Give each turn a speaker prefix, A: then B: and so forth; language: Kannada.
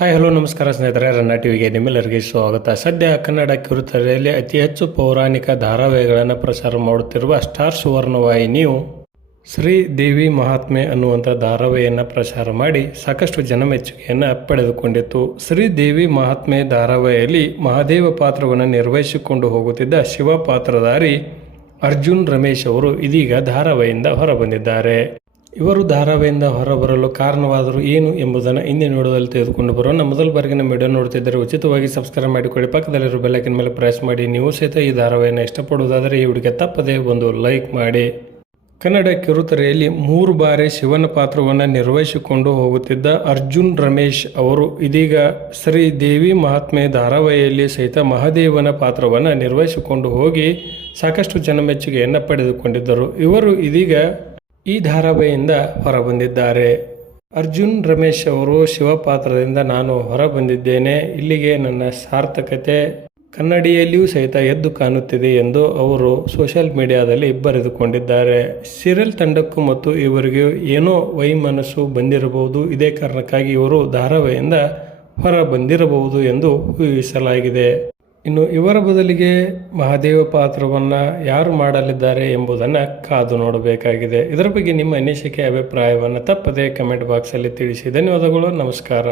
A: ಹಾಯ್, ಹಲೋ, ನಮಸ್ಕಾರ ಸ್ನೇಹಿತರೆ, ರನ್ನ ಟಿವಿಗೆ ನಿಮ್ಮೆಲ್ಲರಿಗೆ ಸ್ವಾಗತ. ಸದ್ಯ ಕನ್ನಡ ಕಿರುತೆರೆಯಲ್ಲಿ ಅತಿ ಹೆಚ್ಚು ಪೌರಾಣಿಕ ಧಾರಾವಾಹಿಗಳನ್ನು ಪ್ರಸಾರ ಮಾಡುತ್ತಿರುವ ಸ್ಟಾರ್ ಸುವರ್ಣ ವಾಹಿನಿಯು ಶ್ರೀ ದೇವಿ ಮಹಾತ್ಮೆ ಅನ್ನುವಂಥ ಧಾರಾವಾಹಿಯನ್ನು ಪ್ರಸಾರ ಮಾಡಿ ಸಾಕಷ್ಟು ಜನಮೆಚ್ಚುಗೆಯನ್ನು ಪಡೆದುಕೊಂಡಿತ್ತು. ಶ್ರೀ ದೇವಿ ಮಹಾತ್ಮೆ ಧಾರಾವಾಹಿಯಲ್ಲಿ ಮಹಾದೇವ ಪಾತ್ರವನ್ನು ನಿರ್ವಹಿಸಿಕೊಂಡು ಹೋಗುತ್ತಿದ್ದ ಶಿವ ಪಾತ್ರಧಾರಿ ಅರ್ಜುನ್ ರಮೇಶ್ ಅವರು ಇದೀಗ ಧಾರಾವಾಹಿಯಿಂದ ಹೊರಬಂದಿದ್ದಾರೆ. ಇವರು ಧಾರಾವಾಹಿಯಿಂದ ಹೊರಬರಲು ಕಾರಣವಾದರೂ ಏನು ಎಂಬುದನ್ನು ಇಂದಿನ ವಿಡಿಯೋದಲ್ಲಿ ತೆಗೆದುಕೊಂಡು ಬರೋಣ. ಮೊದಲ ಬಾರಿಗೆ ನಮ್ಮ ವಿಡಿಯೋ ನೋಡ್ತಿದ್ದರೆ ಉಚಿತವಾಗಿ ಸಬ್ಸ್ಕ್ರೈಬ್ ಮಾಡಿಕೊಳ್ಳಿ. ಪಕ್ಕದಲ್ಲಿರೋ ಬೆಲ್ಲಕಿನ ಮೇಲೆ ಪ್ರೆಸ್ ಮಾಡಿ. ನೀವು ಸಹಿತ ಈ ಧಾರಾವಾಹಿಯನ್ನು ಇಷ್ಟಪಡುವುದಾದರೆ ಈ ಹುಡುಗಿ ತಪ್ಪದೆ ಒಂದು ಲೈಕ್ ಮಾಡಿ. ಕನ್ನಡ ಕಿರುತೆರೆಯಲ್ಲಿ ಮೂರು ಬಾರಿ ಶಿವನ ಪಾತ್ರವನ್ನು ನಿರ್ವಹಿಸಿಕೊಂಡು ಹೋಗುತ್ತಿದ್ದ ಅರ್ಜುನ್ ರಮೇಶ್ ಅವರು ಇದೀಗ ಶ್ರೀ ದೇವಿ ಮಹಾತ್ಮೆ ಧಾರಾವಾಹಿಯಲ್ಲಿ ಸಹಿತ ಮಹಾದೇವನ ಪಾತ್ರವನ್ನು ನಿರ್ವಹಿಸಿಕೊಂಡು ಹೋಗಿ ಸಾಕಷ್ಟು ಜನಮೆಚ್ಚುಗೆಯನ್ನು ಪಡೆದುಕೊಂಡಿದ್ದರು. ಇವರು ಇದೀಗ ಈ ಧಾರಾವಾಹಿಯಿಂದ ಹೊರಬಂದಿದ್ದಾರೆ. ಅರ್ಜುನ್, ರಮೇಶ್ ಅವರು ಶಿವಪಾತ್ರದಿಂದ ನಾನು ಹೊರಬಂದಿದ್ದೇನೆ. ಇಲ್ಲಿಗೆ ನನ್ನ ಸಾರ್ಥಕತೆ ಕನ್ನಡಿಯಲ್ಲಿಯೂ ಸಹಿತ ಎದ್ದು ಕಾಣುತ್ತಿದೆ ಎಂದು ಅವರು ಸೋಷಿಯಲ್ ಮೀಡಿಯಾದಲ್ಲಿ ಬರೆದುಕೊಂಡಿದ್ದಾರೆ. ಸೀರಿಯಲ್ ತಂಡಕ್ಕೂ ಮತ್ತು ಇವರಿಗೆ ಏನೋ ವೈಮನಸ್ಸು ಬಂದಿರಬಹುದು. ಇದೇ ಕಾರಣಕ್ಕಾಗಿ ಇವರು ಧಾರಾವಾಹಿಯಿಂದ ಹೊರ ಬಂದಿರಬಹುದು ಎಂದು ಊಹಿಸಲಾಗಿದೆ. ಇನ್ನು ಇವರ ಬದಲಿಗೆ ಮಹಾದೇವ ಪಾತ್ರವನ್ನು ಯಾರು ಮಾಡಲಿದ್ದಾರೆ ಎಂಬುದನ್ನು ಕಾದು ನೋಡಬೇಕಾಗಿದೆ. ಇದರ ಬಗ್ಗೆ ನಿಮ್ಮ ಅನಿಸಿಕೆ, ಅಭಿಪ್ರಾಯವನ್ನು ತಪ್ಪದೆ ಕಮೆಂಟ್ ಬಾಕ್ಸಲ್ಲಿ ತಿಳಿಸಿ. ಧನ್ಯವಾದಗಳು, ನಮಸ್ಕಾರ.